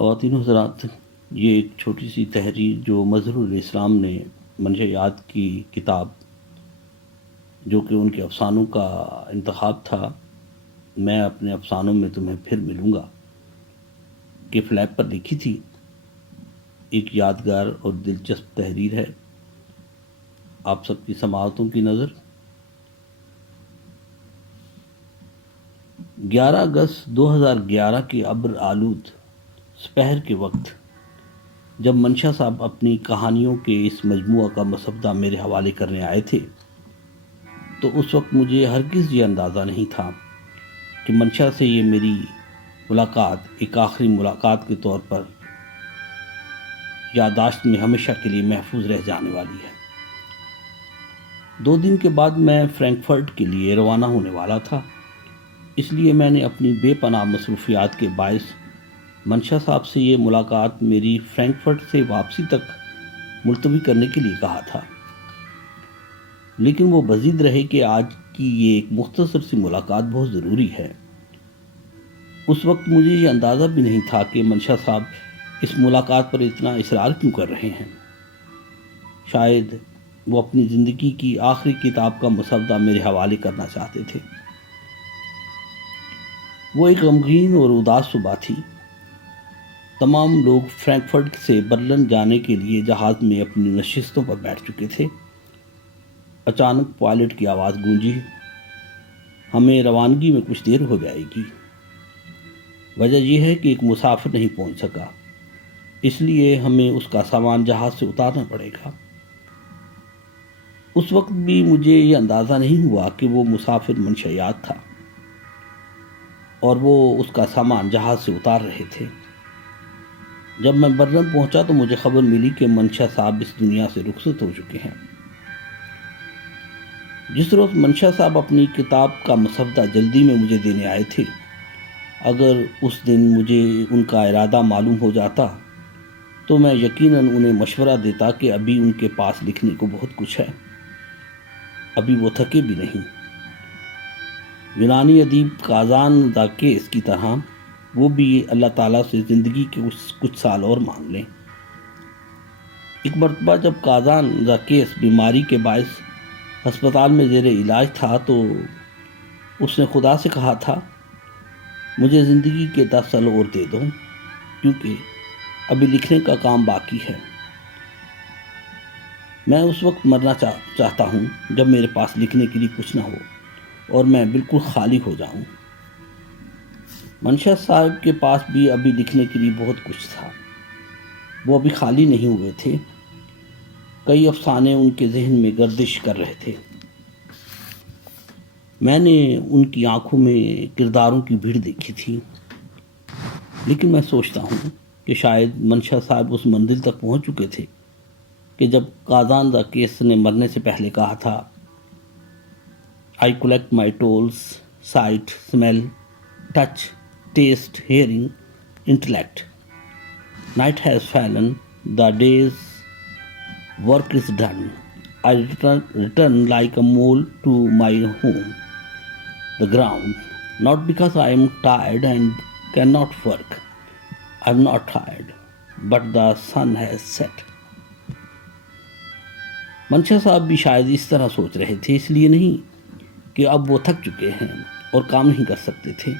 خواتین و حضرات، یہ ایک چھوٹی سی تحریر جو مظہر الاسلام نے منشیات کی کتاب، جو کہ ان کے افسانوں کا انتخاب تھا، میں اپنے افسانوں میں تمہیں پھر ملوں گا، کہ فلیپ پر لکھی تھی، ایک یادگار اور دلچسپ تحریر ہے۔ آپ سب کی سماعتوں کی نظر۔ 11 اگست 2011 کے ابر آلود سپہر کے وقت جب منشا صاحب اپنی کہانیوں کے اس مجموعہ کا مسودہ میرے حوالے کرنے آئے تھے، تو اس وقت مجھے ہرگز یہ اندازہ نہیں تھا کہ منشا سے یہ میری ملاقات ایک آخری ملاقات کے طور پر یادداشت میں ہمیشہ کے لیے محفوظ رہ جانے والی ہے۔ 2 دن کے بعد میں فرینکفرٹ کے لیے روانہ ہونے والا تھا، اس لیے میں نے اپنی بے پناہ مصروفیات کے باعث منشا صاحب سے یہ ملاقات میری فرینکفرٹ سے واپسی تک ملتوی کرنے کے لیے کہا تھا، لیکن وہ بزید رہے کہ آج کی یہ ایک مختصر سی ملاقات بہت ضروری ہے۔ اس وقت مجھے یہ اندازہ بھی نہیں تھا کہ منشا صاحب اس ملاقات پر اتنا اصرار کیوں کر رہے ہیں۔ شاید وہ اپنی زندگی کی آخری کتاب کا مسودہ میرے حوالے کرنا چاہتے تھے۔ وہ ایک غمگین اور اداس صبح تھی۔ تمام لوگ فرینکفرٹ سے برلن جانے کے لیے جہاز میں اپنی نشستوں پر بیٹھ چکے تھے۔ اچانک پائلٹ کی آواز گونجی، ہمیں روانگی میں کچھ دیر ہو جائے گی۔ وجہ یہ ہے کہ ایک مسافر نہیں پہنچ سکا، اس لیے ہمیں اس کا سامان جہاز سے اتارنا پڑے گا۔ اس وقت بھی مجھے یہ اندازہ نہیں ہوا کہ وہ مسافر منشیات تھا اور وہ اس کا سامان جہاز سے اتار رہے تھے۔ جب میں برلن پہنچا تو مجھے خبر ملی کہ منشا صاحب اس دنیا سے رخصت ہو چکے ہیں۔ جس روز منشا صاحب اپنی کتاب کا مسودہ جلدی میں مجھے دینے آئے تھے، اگر اس دن مجھے ان کا ارادہ معلوم ہو جاتا تو میں یقیناً انہیں مشورہ دیتا کہ ابھی ان کے پاس لکھنے کو بہت کچھ ہے، ابھی وہ تھکے بھی نہیں۔ یونانی ادیب کازان زاکیس کی طرح وہ بھی اللہ تعالیٰ سے زندگی کے کچھ سال اور مانگ لیں۔ ایک مرتبہ جب کازان زاکیس بیماری کے باعث ہسپتال میں زیر علاج تھا تو اس نے خدا سے کہا تھا، مجھے زندگی کے 10 سال اور دے دو، کیونکہ ابھی لکھنے کا کام باقی ہے۔ میں اس وقت مرنا چاہتا ہوں جب میرے پاس لکھنے کے لیے کچھ نہ ہو اور میں بالکل خالی ہو جاؤں۔ منشا صاحب کے پاس بھی ابھی لکھنے کے لیے بہت کچھ تھا، وہ ابھی خالی نہیں ہوئے تھے۔ کئی افسانے ان کے ذہن میں گردش کر رہے تھے۔ میں نے ان کی آنکھوں میں کرداروں کی بھیڑ دیکھی تھی، لیکن میں سوچتا ہوں کہ شاید منشا صاحب اس منزل تک پہنچ چکے تھے کہ جب کازان زاکیس نے مرنے سے پہلے کہا تھا، I collect my tools, sight, smell, touch, taste, hearing, intellect. Night has fallen, the day's work is done. I return like a mole to my home, the ground, not because I am tired and cannot work. I am not tired, but the sun has set. منشا صاحب بھی شاید اس طرح سوچ رہے تھے، اس لیے نہیں کہ اب وہ تھک چکے ہیں اور کام نہیں کر سکتے تھے،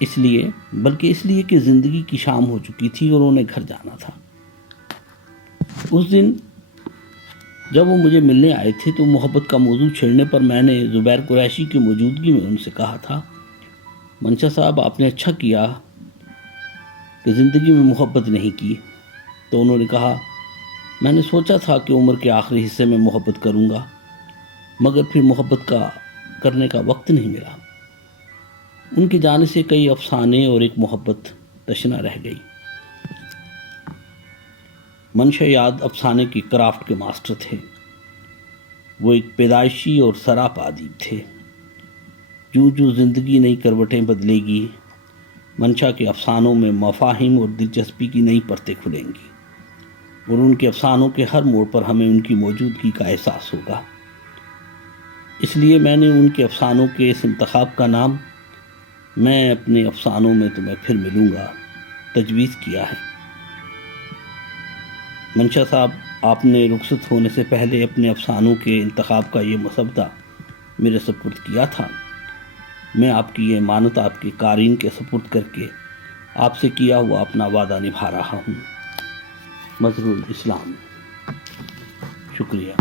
اس لیے بلکہ اس لیے کہ زندگی کی شام ہو چکی تھی اور انہیں گھر جانا تھا۔ اس دن جب وہ مجھے ملنے آئے تھے تو محبت کا موضوع چھیڑنے پر میں نے زبیر قریشی کی موجودگی میں ان سے کہا تھا، منشا صاحب آپ نے اچھا کیا کہ زندگی میں محبت نہیں کی۔ تو انہوں نے کہا، میں نے سوچا تھا کہ عمر کے آخری حصے میں محبت کروں گا، مگر پھر محبت کرنے کا وقت نہیں ملا۔ ان کی جانے سے کئی افسانے اور ایک محبت تشنا رہ گئی۔ منشیات افسانے کی کرافٹ کے ماسٹر تھے۔ وہ ایک پیدائشی اور سراپا ادیب تھے۔ جو زندگی نئی کروٹیں بدلے گی، منشا کے افسانوں میں مفاہیم اور دلچسپی کی نئی پرتیں کھلیں گی، اور ان کے افسانوں کے ہر موڑ پر ہمیں ان کی موجودگی کا احساس ہوگا۔ اس لیے میں نے ان کے افسانوں کے اس انتخاب کا نام، میں اپنے افسانوں میں تمہیں پھر ملوں گا، تجویز کیا ہے۔ منشا صاحب، آپ نے رخصت ہونے سے پہلے اپنے افسانوں کے انتخاب کا یہ مسودہ میرے سپرد کیا تھا۔ میں آپ کی یہ امانت آپ کے قارئین کے سپرد کر کے آپ سے کیا ہوا اپنا وعدہ نبھا رہا ہوں۔ مظہر الاسلام۔ شکریہ۔